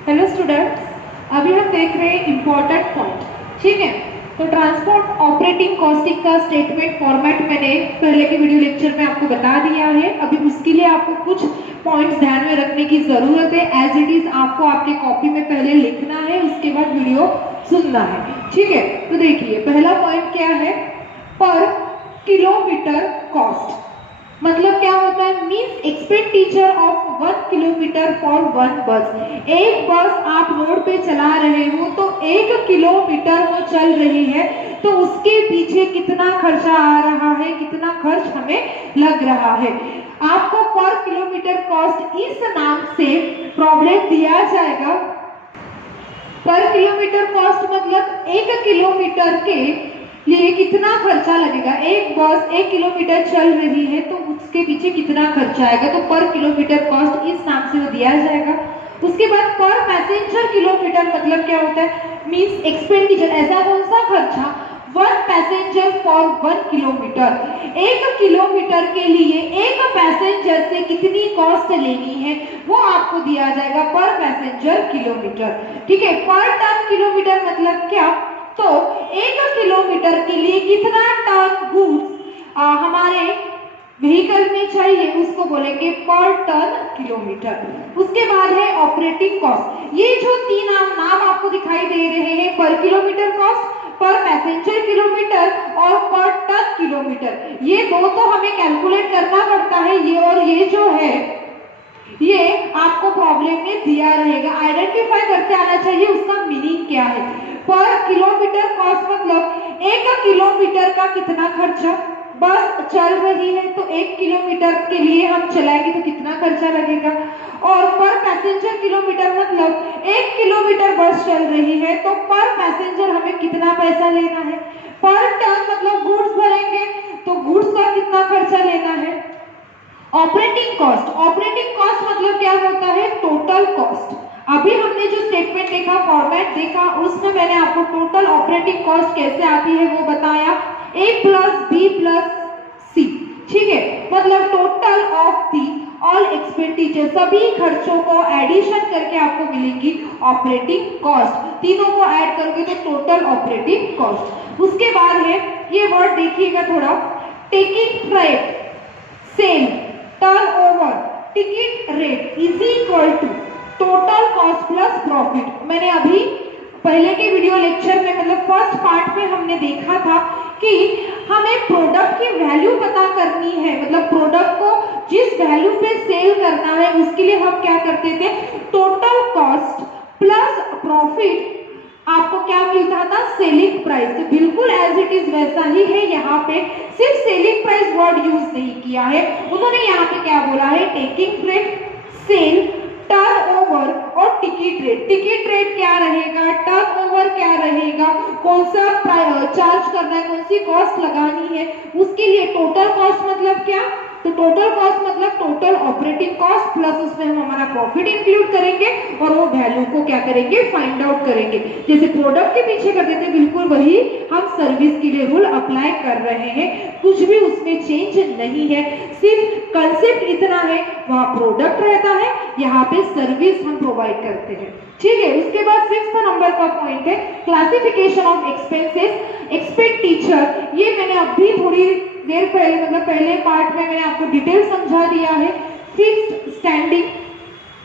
Hello students, अभी हम देख रहे हैं इम्पोर्टेंट पॉइंट। ठीक है, तो ट्रांसपोर्ट ऑपरेटिंग कॉस्टिंग का स्टेटमेंट फॉर्मेट मैंने पहले के वीडियो लेक्चर में आपको बता दिया है। अभी उसके लिए आपको कुछ पॉइंट्स ध्यान में रखने की जरूरत है। एज इट इज आपको आपके कॉपी में पहले लिखना है, उसके बाद वीडियो सुनना है। ठीक है, तो देखिए पहला पॉइंट क्या है, पर किलोमीटर कॉस्ट मतलब क्या होता है, means expenditure of 1 kilometre for 1 बस। एक बस आप रोड पे चला रहे हो तो 1 किलोमीटर वो चल रही है, तो उसके पीछे कितना खर्चा आ रहा है, कितना खर्च हमें लग रहा है। आपको पर किलोमीटर कॉस्ट इस नाम से प्रॉब्लम दिया जाएगा। पर किलोमीटर कॉस्ट मतलब 1 किलोमीटर के लिए कितना खर्चा लगेगा। एक बस 1 किलोमीटर चल रही है तो उसके पीछे कितना खर्चा आएगा, तो पर किलोमीटर कॉस्ट इस नाम से वो दिया जाएगा। उसके बाद पर पैसेंजर किलोमीटर मतलब क्या होता है, मींस एक्सपेंडिचर, ऐसा कौन सा खर्चा, 1 पैसेंजर फॉर 1 किलोमीटर। 1 किलोमीटर के लिए एक पैसेंजर से कितनी कॉस्ट लेनी है वो आपको दिया जाएगा पर पैसेंजर किलोमीटर। ठीक है, पर टन किलोमीटर मतलब क्या, तो 1 किलोमीटर के लिए कितना टन गुड्स हमारे व्हीकल में चाहिए उसको बोलेंगे पर टन किलोमीटर। उसके बाद है ऑपरेटिंग कॉस्ट। ये जो तीन नाम आपको दिखाई दे रहे हैं, पर किलोमीटर कॉस्ट, पर पैसेंजर किलोमीटर और पर टन किलोमीटर, ये दो तो हमें कैलकुलेट करना पड़ता है। ये और ये जो है ये आपको प्रॉब्लम में दिया रहेगा, आइडेंटिफाई करके आना चाहिए उसका मीनिंग क्या है। पर किलोमीटर कॉस्ट मतलब 1 किलोमीटर का कितना खर्चा, बस चल रही है तो 1 किलोमीटर के लिए हम चलाएंगे तो कितना खर्चा लगेगा। और पर पैसेंजर किलोमीटर मतलब 1 किलोमीटर बस चल रही है तो पर पैसेंजर हमें कितना पैसा लेना है। पर टन मतलब गुड्स भरेंगे तो गुड्स का कितना खर्चा लेना है। ऑपरेटिंग कॉस्ट, ऑपरेटिंग कॉस्ट मतलब क्या होता है, टोटल कॉस्ट। अभी हमने जो स्टेटमेंट देखा, फॉर्मेट देखा, उसमें मैंने आपको टोटल ऑपरेटिंग कॉस्ट कैसे आती है वो बताया, A प्लस बी प्लस सी। ठीक है, मतलब total of the all expenditure, सभी खर्चों को एडिशन करके आपको मिलेगी ऑपरेटिंग कॉस्ट। तीनों को ऐड करके तो टोटल ऑपरेटिंग कॉस्ट। उसके बाद है ये वर्ड देखिएगा थोड़ा, taking freight, sale, turnover, ticket rate is equal to total cost plus profit. मैंने अभी पहले के वीडियो लेक्चर में मतलब फर्स्ट पार्ट में हमने देखा था कि हमें प्रोडक्ट की वैल्यू पता करनी है, मतलब प्रोडक्ट को जिस वैल्यू पे सेल करना है उसके लिए हम क्या करते थे, टोटल कॉस्ट प्लस प्रॉफिट आपको क्या मिलता था, सेलिंग प्राइस। तो बिल्कुल एज इट इज वैसा ही है, यहाँ पे सिर्फ सेलिंग प्राइस वर्ड यूज नहीं किया है उन्होंने, यहाँ पे क्या बोला है, टेकिंग रेट, सेल, टर्नओवर और टिकट रेट। टिकट रेट क्या रहेगा, टर्नओवर क्या रहेगा, कौन सा चार्ज करना है, कौन सी कॉस्ट लगानी है, उसके लिए टोटल कॉस्ट मतलब क्या, तो टोटल कॉस्ट मतलब टोटल ऑपरेटिंग कॉस्ट प्लस उसमें हम हमारा प्रॉफिट इंक्लूड करेंगे और वो वैल्यू को क्या करेंगे, फाइंड आउट करेंगे। जैसे प्रोडक्ट के पीछे करते थे बिल्कुल वही हम सर्विस के लिए रूल अप्लाई कर रहे हैं, कुछ भी उसमें चेंज नहीं है, सिर्फ कंसेप्ट इतना है, वहाँ प्रोडक्ट रहता है, यहाँ पे सर्विस हम प्रोवाइड करते हैं। ठीक है, उसके बाद 6th नंबर का पॉइंट है क्लासिफिकेशन ऑफ एक्सपेंसेस एक्सपेंडिचर। ये मैंने अभी थोड़ी देर पहले मतलब पहले पार्ट में मैंने आपको डिटेल समझा दिया है। फिक्स्ड, स्टैंडिंग,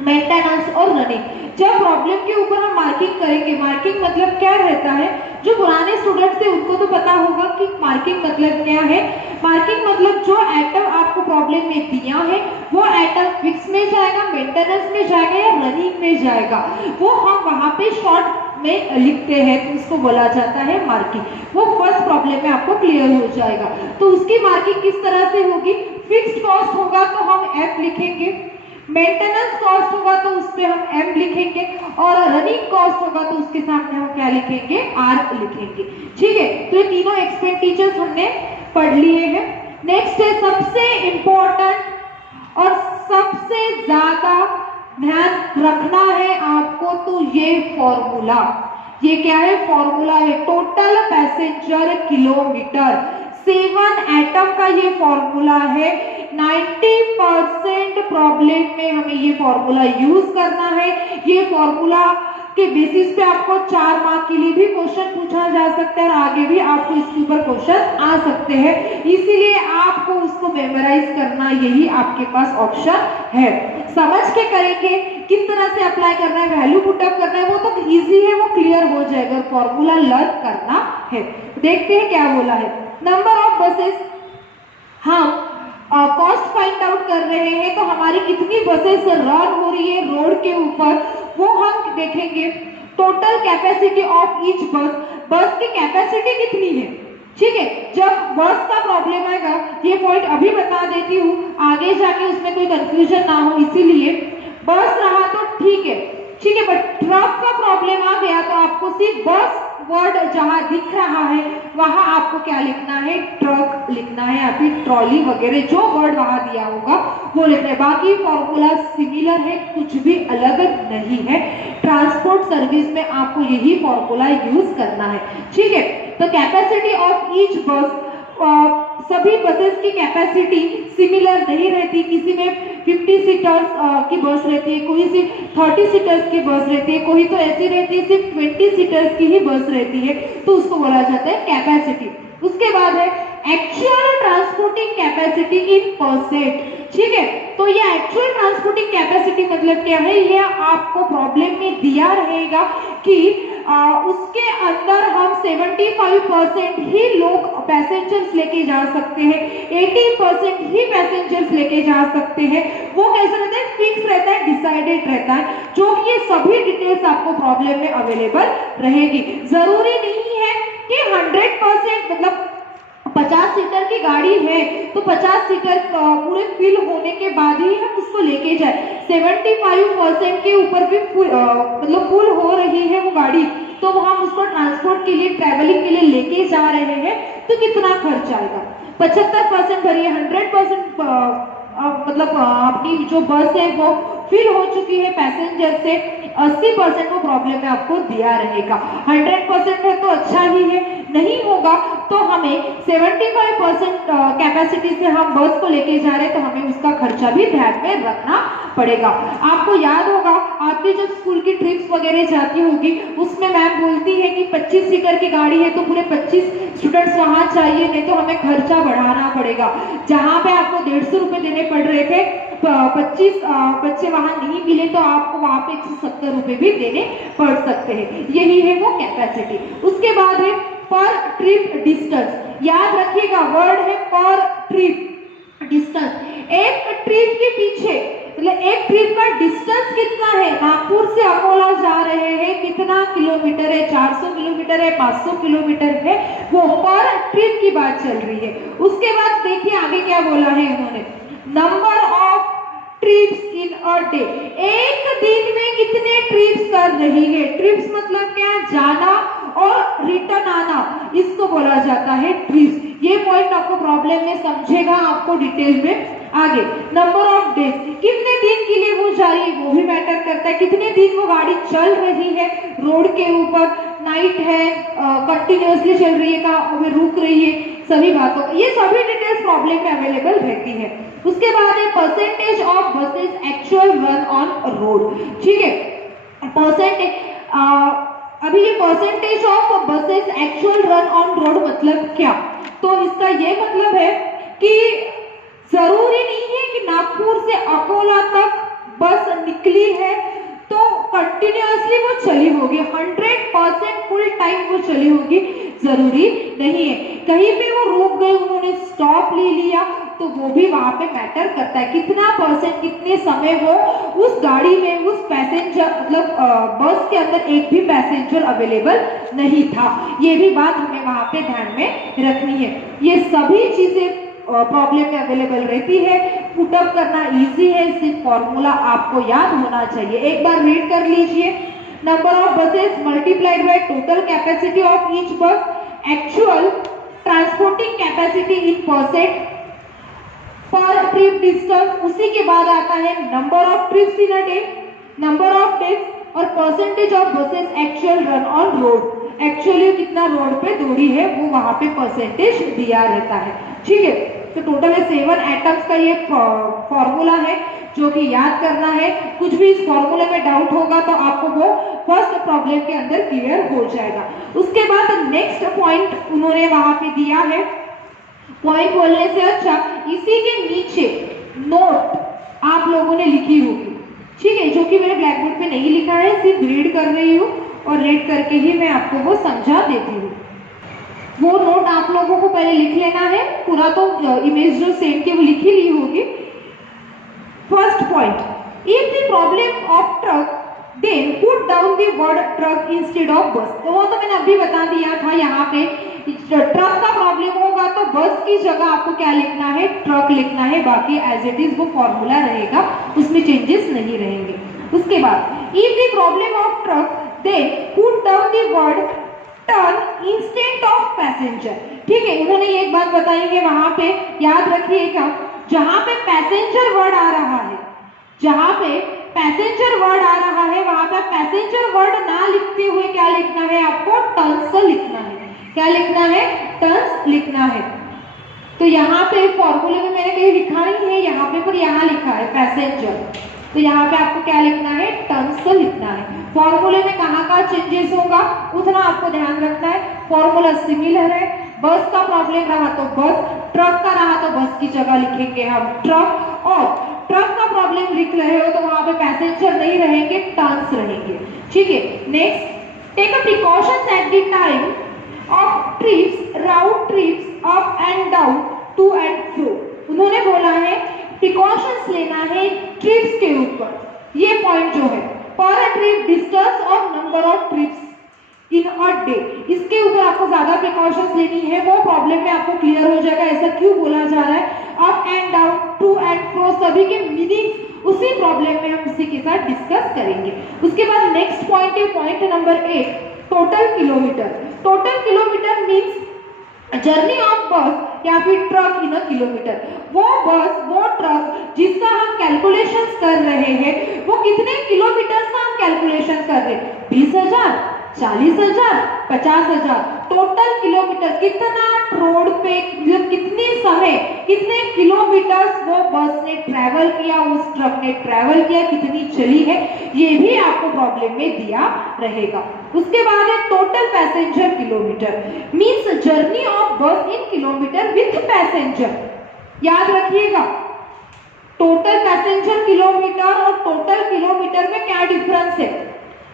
मेंटेनेंस और रनिंग। जब प्रॉब्लम के ऊपर हम मार्किंग करेंगे, मार्किंग मतलब क्या रहता है, जो पुराने स्टूडेंट थे उनको तो पता होगा कि मार्किंग मतलब क्या है। मार्किंग मतलब जो आइटम आपको प्रॉब्लम में दिया है वो आइटम फिक्स में जाएगा, मेंटेनेंस में जाएगा या रनिंग में जाएगा, वो हम वहां पे शॉर्ट में लिखते हैं तो उसको बोला जाता है मार्किंग। वो फर्स्ट प्रॉब्लम में आपको क्लियर हो जाएगा। तो उसकी मार्किंग किस तरह से होगी, फिक्स्ड कॉस्ट होगा तो हम एफ लिखेंगे, मेंटेनेंस कॉस्ट होगा तो उसमें हम एम लिखेंगे और रनिंग कॉस्ट होगा तो उसके सामने हम क्या लिखेंगे, आर लिखेंगे। ठीक है, तो ये तीनों एक्सपेंडिचर्स हमने पढ़ लिए हैं। नेक्स्ट है सबसे इंपॉर्टेंट और सबसे ज्यादा ध्यान रखना है आपको, तो ये फॉर्मूला, ये क्या है, फॉर्मूला है टोटल पैसेंजर किलोमीटर। 7 एटम का ये फॉर्मूला है। 90% प्रॉब्लम में हमें ये फॉर्मूला यूज करना है। ये फॉर्मूला के बेसिस पे आपको 4 मार्क के लिए भी क्वेश्चन पूछा जा सकता है और आगे भी आपको इसके ऊपर क्वेश्चन आ सकते हैं, इसीलिए आपको उसको मेमोराइज करना, यही आपके पास ऑप्शन है। समझ के करेंगे किस तरह से अप्लाई करना है, वैल्यू पुटअप करना है, वो तो इजी है, वो क्लियर हो जाएगा। फॉर्मूला लर्न करना है। देखते हैं क्या बोला है। नंबर ऑफ बसेस, हम कॉस्ट फाइंड आउट कर रहे हैं, तो हमारी कितनी बसेस रन हो रही है रोड के ऊपर वो हम देखेंगे। टोटल कैपेसिटी ऑफ ईच बस, बस की कैपेसिटी कितनी है, ठीक है। जब बस का प्रॉब्लम आएगा, ये पॉइंट अभी बता देती हूँ, आगे जाके उसमें कोई कंफ्यूजन ना हो, इसीलिए बस रहा तो ठीक है, ठीक है, बट ट्रक का प्रॉब्लम आ गया तो आपको सिर्फ बस वर्ड जहां दिख रहा है वहां आपको क्या लिखना है, ट्रक लिखना है या फिर ट्रॉली वगैरह जो वर्ड वहां दिया होगा वो लिखना है। बाकी फॉर्मूला सिमिलर है, कुछ भी अलग नहीं है। ट्रांसपोर्ट सर्विस में आपको यही फॉर्मूला यूज करना है, ठीक है। तो कैपेसिटी ऑफ ईच बस, सभी बसेस की कैपेसिटी सिमिलर नहीं रहती, किसी में 50 सीटर्स की बस रहती है, कोई सिर्फ 30 सीटर्स की बस रहती है, कोई तो ऐसी रहती है सिर्फ 20 सीटर्स की ही बस रहती है, तो उसको बोला जाता है कैपेसिटी। उसके बाद है actual transporting capacity in percent, ठीक है। तो ये एक्चुअल ट्रांसपोर्टिंग कैपेसिटी मतलब क्या है, ये आपको प्रॉब्लम में दिया रहेगा कि उसके अंदर हम 75% ही लोग पैसेंजर्स लेके जा सकते हैं, 80% ही पैसेंजर्स लेके जा सकते हैं। वो कैसे रहता है, फिक्स रहता है, डिसाइडेड रहता है, जो कि ये सभी डिटेल्स आपको प्रॉब्लम में अवेलेबल रहेगी। जरूरी नहीं है कि 100% मतलब 50 सीटर की गाड़ी है तो 50 सीटर पूरे फिल होने के बाद ही हम उसको लेके जाए। 75% के ऊपर भी मतलब फुल हो रही है वो गाड़ी, तो हम उसको ट्रांसपोर्ट के लिए, ट्रैवलिंग के लिए लेके जा रहे हैं, तो कितना खर्च आएगा। 75% भरिए, 100% मतलब अपनी जो बस है वो फिल हो चुकी है पैसेंजर से, 80% वो प्रॉब्लम में आपको दिया रहेगा। 100% है तो अच्छा ही है, नहीं होगा तो हमें 75% कैपेसिटी से हम बस को लेके जा रहे हैं, तो हमें उसका खर्चा भी ध्यान में रखना पड़ेगा। आपको याद होगा, आपकी जब स्कूल की ट्रिप्स वगैरह जाती होगी उसमें मैम बोलती है कि 25 सीटर की गाड़ी है तो पूरे 25 स्टूडेंट्स वहां चाहिए, नहीं तो हमें खर्चा बढ़ाना पड़ेगा। जहां पे आपको 150 रुपए देने पड़ रहे थे, 25 बच्चे वहां नहीं मिले तो आपको वहां पे 170 रुपए भी देने पड़ सकते हैं। यही है वो कैपेसिटी। उसके बाद है पर ट्रिप डिस्टेंस, याद रखिएगा वर्ड है पर ट्रिप डिस्टेंस। एक ट्रिप के पीछे मतलब एक ट्रिप का डिस्टेंस कितना है, नागपुर से अकोला जा रहे हैं, कितना किलोमीटर है, 400 किलोमीटर है, 500 किलोमीटर है, वो पर ट्रिप की बात चल रही है। उसके बाद देखिए आगे क्या बोला है इन्होंने, number of trips in a day, एक दिन में कितने ट्रिप्स कर रही है। ट्रिप्स मतलब क्या, जाना और रिटर्न आना, इसको बोला जाता है ट्रिप्स। ये पॉइंट आपको प्रॉब्लम में समझेगा, आपको डिटेल में आगे। नंबर ऑफ डेज, कितने दिन के लिए वो जा रही है वो भी मैटर करता है, कितने दिन वो गाड़ी चल रही है रोड के ऊपर, नाइट है, कंटिन्यूअसली चल रही है, कहाँ रुक रही है, सभी बातों, ये सभी डिटेल्स प्रॉब्लम में अवेलेबल रहती है। उसके बाद है percentage of buses actual run on road, ठीक है। परसेंटेज, अभी ये percentage of buses actual run on road मतलब क्या, तो इसका ये मतलब है कि जरूरी नहीं है कि नागपुर से अकोला तक बस निकली है तो कंटिन्यूअसली वो चली होगी, 100% फुल टाइम वो चली होगी, जरूरी नहीं है। कहीं पे वो रुक गए, उन्होंने स्टॉप ले लिया, तो वो भी वहां पे मैटर करता है, कितना परसेंट, कितने समय वो उस गाड़ी में, उस पैसेंजर मतलब बस के अंदर एक भी पैसेंजर अवेलेबल नहीं था। ये भी बात हमें वहां पे ध्यान में रखनी है। ये सभी चीजें प्रॉब्लम में अवेलेबल रहती है, पुटअप करना इजी है, सिर्फ फॉर्मूला आपको याद होना चाहिए। एक बार रीड कर लीजिए, number of buses multiplied by total capacity of each bus, actual transporting capacity in percent per trip distance, उसी के बाद आता है number of trips in a day, number of days और percentage of buses actual run on road, actually कितना road पे दौड़ी है वो वहां पे परसेंटेज दिया रहता है, ठीक है। तो टोटल 7 एटम्स का ये फॉर्मूला है जो कि याद करना है। कुछ भी इस फॉर्मूले में डाउट होगा तो आपको वो फर्स्ट प्रॉब्लम के अंदर क्लियर हो जाएगा। उसके बाद नेक्स्ट पॉइंट उन्होंने वहां पे दिया है। पॉइंट बोलने से अच्छा इसी के नीचे नोट आप लोगों ने लिखी होगी, ठीक है, जो कि मैंने ब्लैक बोर्ड पे नहीं लिखा है, सिर्फ रीड कर रही हूँ और रीड करके ही मैं आपको वो समझा देती हूँ। वो नोट आप लोगों को पहले लिख लेना है, पूरा तो इमेज जो सेंड की वो लिखी ली होगी। First point, if the problem of truck then put down the word truck instead of bus. तो वो तो मैंने अभी बता दिया था, यहाँ पे ट्रक का प्रॉब्लम होगा तो बस की जगह आपको क्या लिखना है, ट्रक लिखना है, बाकी एज इट इज वो फॉर्मूला रहेगा, उसमें चेंजेस नहीं रहेंगे। उसके बाद if the problem of truck then put down the word turn instant of passenger. ठीक है, उन्होंने एक बात बताई है वहां पे, याद रखिएगा, जहां पे पैसेंजर वर्ड आ रहा है, जहां पे पैसेंजर वर्ड आ रहा है वहां पे पैसेंजर वर्ड ना लिखते हुए क्या लिखना है, आपको टर्न्स लिखना है। क्या लिखना है, टर्न्स लिखना है। तो यहाँ पे फॉर्मूले में मैंने कहीं लिखा नहीं है यहाँ पे, पर यहाँ लिखा है पैसेंजर, तो यहाँ पे आपको क्या लिखना है, टर्न्स लिखना है। फॉर्मूले में कहाँ का चेंजेस होगा उतना आपको ध्यान रखना है। फॉर्मूला सिमिलर है, बस का प्रॉब्लम रहा तो बस, ट्रक का रहा तो बस की जगह लिखेंगे हम ट्रक, और ट्रक का प्रॉब्लम लिख रहे हो तो वहां पे पैसेंजर नहीं रहेंगे, टर्न्स रहेंगे। ठीक है, next, take a precautions at the time of trips, route trips up and down, to and fro. उन्होंने बोला है प्रिकॉशंस लेना है ट्रिप्स के ऊपर। ये पॉइंट जो है, पर ट्रिप डिस्टेंस और number of trips in a day, इसके ऊपर आपको ज्यादा प्रिकॉशंस लेनी है, वो प्रॉब्लम में आपको क्लियर हो जाएगा ऐसा क्यों बोला जा रहा है। Up and down, to and fro, सभी के मीनिंग उसी प्रॉब्लम में हम उसी के साथ डिस्कस करेंगे। उसके बाद नेक्स्ट पॉइंट है point number 1, total kilometre. Total kilometre means journey of बस या फिर ट्रक इन अ किलोमीटर। वो बस, वो ट्रक जिसका हम कैलकुलेशंस कर रहे हैं, वो कितने किलोमीटर का हम कैलकुलेशन कर रहे हैं, 20,000, 40,000, 50,000, टोटल किलोमीटर, कितना रोड पे, कितने समय, कितने किलोमीटर वो बस ने ट्रैवल किया, उस ट्रक ने ट्रैवल किया, कितनी चली है, ये भी आपको प्रॉब्लम में दिया रहेगा। उसके बाद है total passenger kilometre, means journey of बस इन किलोमीटर विथ पैसेंजर। याद रखिएगा, टोटल पैसेंजर किलोमीटर और टोटल किलोमीटर में क्या डिफरेंस है,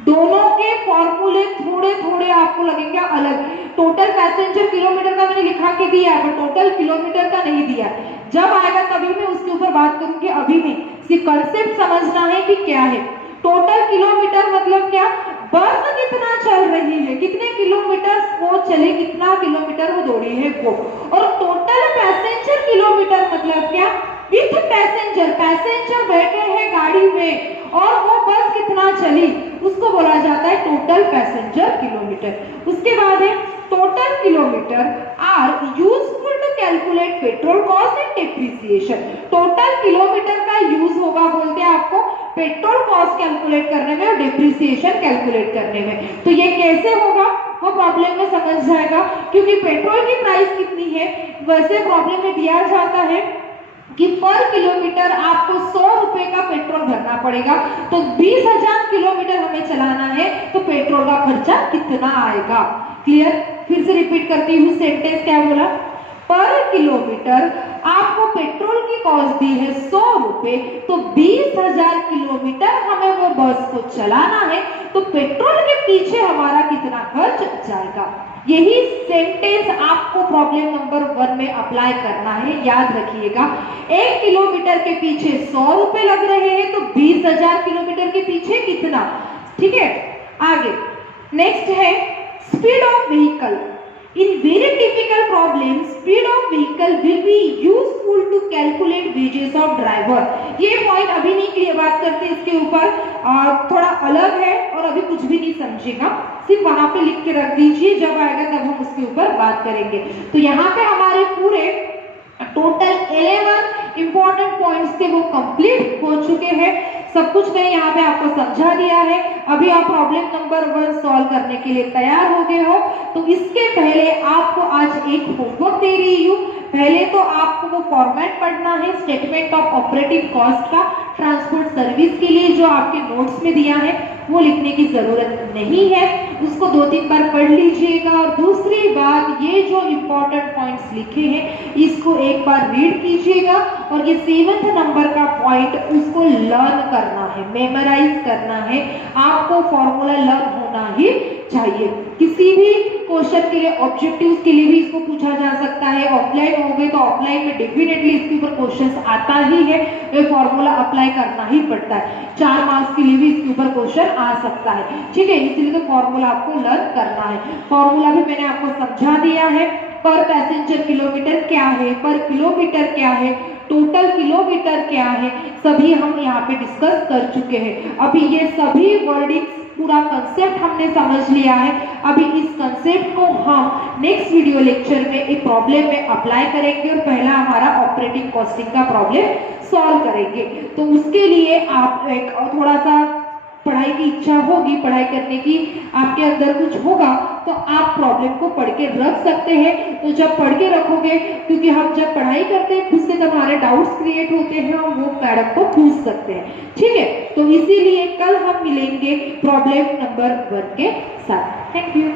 दोनों के फॉर्मूले थोड़े थोड़े आपको लगेंगे अलग। टोटल पैसेंजर किलोमीटर का मैंने लिखा के दिया है, पर टोटल किलोमीटर का नहीं दिया। जब आएगा तभी मैं उसके ऊपर बात करूंगी, अभी नहीं, सिर्फ कंसेप्ट समझना है कि क्या है। टोटल किलोमीटर मतलब क्या, बस कितना चल रही है, कितने किलोमीटर वो चले, कितना किलोमीटर वो दौड़ी है वो। और टोटल पैसेंजर किलोमीटर मतलब क्या, विथ पैसेंजर, पैसेंजर बैठे हैं गाड़ी में और वो बस कितना चली, उसको बोला जाता है टोटल पैसेंजर किलोमीटर। उसके बाद है total kilometer are useful to calculate petrol cost and depreciation. Total kilometer का यूज होगा, बोलते हैं आपको, पेट्रोल कॉस्ट कैलकुलेट करने में और डेप्रिसिएशन कैलकुलेट करने में। तो ये कैसे होगा वो प्रॉब्लम में समझ जाएगा, क्योंकि पेट्रोल की प्राइस कितनी है, वैसे प्रॉब्लम में दिया जाता है कि पर किलोमीटर आपको 100 रुपए का पेट्रोल भरना पड़ेगा, तो 20,000 किलोमीटर हमें चलाना है तो पेट्रोल का खर्चा कितना आएगा। क्लियर, फिर से रिपीट करती हूँ, सेंटेंस क्या बोला, पर किलोमीटर आपको पेट्रोल की कॉस्ट दी है 100 रुपए, तो 20,000 किलोमीटर हमें वो बस को चलाना है, तो पेट्रोल के पीछे हमारा कितना खर्च जाएगा। यही सेंटेंस आपको प्रॉब्लम नंबर 1 में अप्लाई करना है। याद रखिएगा, 1 किलोमीटर के पीछे 100 रुपए लग रहे हैं, तो 20,000 किलोमीटर के पीछे कितना। ठीक है, आगे नेक्स्ट है speed of vehicle. In very difficult problems, speed of vehicle will be useful to calculate wages of driver. ये पॉइंट अभी नहीं क्लियर बात करते, इसके ऊपर थोड़ा अलग है और अभी कुछ भी नहीं समझेगा, सिर्फ वहां पे लिख के रख दीजिए, जब आएगा तब हम उसके ऊपर बात करेंगे। तो यहाँ पे हमारे पूरे टोटल 11 इंपॉर्टेंट पॉइंट्स थे वो कंप्लीट हो चुके हैं। सब कुछ मैंने यहाँ पे आपको समझा दिया है। अभी आप प्रॉब्लम नंबर 1 सॉल्व करने के लिए तैयार हो गए हो। तो इसके पहले आपको आज एक होमवर्क दे रही हूँ, पहले तो आपको वो फॉर्मेट पढ़ना है स्टेटमेंट ऑफ ऑपरेटिंग कॉस्ट का ट्रांसपोर्ट सर्विस के लिए, जो आपके नोट्स में दिया है वो लिखने की जरूरत नहीं है, उसको 2-3 बार पढ़ लीजिएगा। और दूसरी बात, ये जो इंपॉर्टेंट पॉइंट्स लिखे हैं इसको एक बार रीड कीजिएगा और ये 7th नंबर का पॉइंट उसको लर्न करना है, मेमोराइज करना है। आपको फॉर्मूला लर्न होना ही चाहिए। किसी भी क्वेश्चन के लिए, ऑब्जेक्टिव्स के लिए भी इसको पूछा जा सकता है। ऑफलाइन हो गए तो ऑफलाइन में डेफिनेटली इसके ऊपर क्वेश्चंस आता ही है, ये फॉर्मूला अप्लाई करना ही पड़ता है। 4 मार्क्स के लिए भी इसके ऊपर क्वेश्चन आ सकता है, ठीक है। इसलिए तो फॉर्मूला आपको लर्न करना है। फॉर्मूला भी मैंने आपको समझा दिया है। पर पैसेंजर किलोमीटर क्या है, पर किलोमीटर क्या है, टोटल किलोमीटर क्या है, सभी हम यहाँ पे डिस्कस कर चुके हैं। अभी ये सभी वर्डिंग्स, पूरा कंसेप्ट हमने समझ लिया है। अभी इस कंसेप्ट को हम नेक्स्ट वीडियो लेक्चर में एक प्रॉब्लम में अप्लाई करेंगे और पहला हमारा ऑपरेटिंग कॉस्टिंग का प्रॉब्लम सॉल्व करेंगे। तो उसके लिए आप एक थोड़ा सा पढ़ाई की इच्छा होगी, पढ़ाई करने की आपके अंदर कुछ होगा तो आप प्रॉब्लम को पढ़ के रख सकते हैं। तो जब पढ़ के रखोगे, क्योंकि हम जब पढ़ाई करते हैं खुद से तब हमारे डाउट्स क्रिएट होते हैं, हम वो मैडम को पूछ सकते हैं, ठीक है। तो इसीलिए कल हम मिलेंगे प्रॉब्लम नंबर 1 के साथ। Thank you.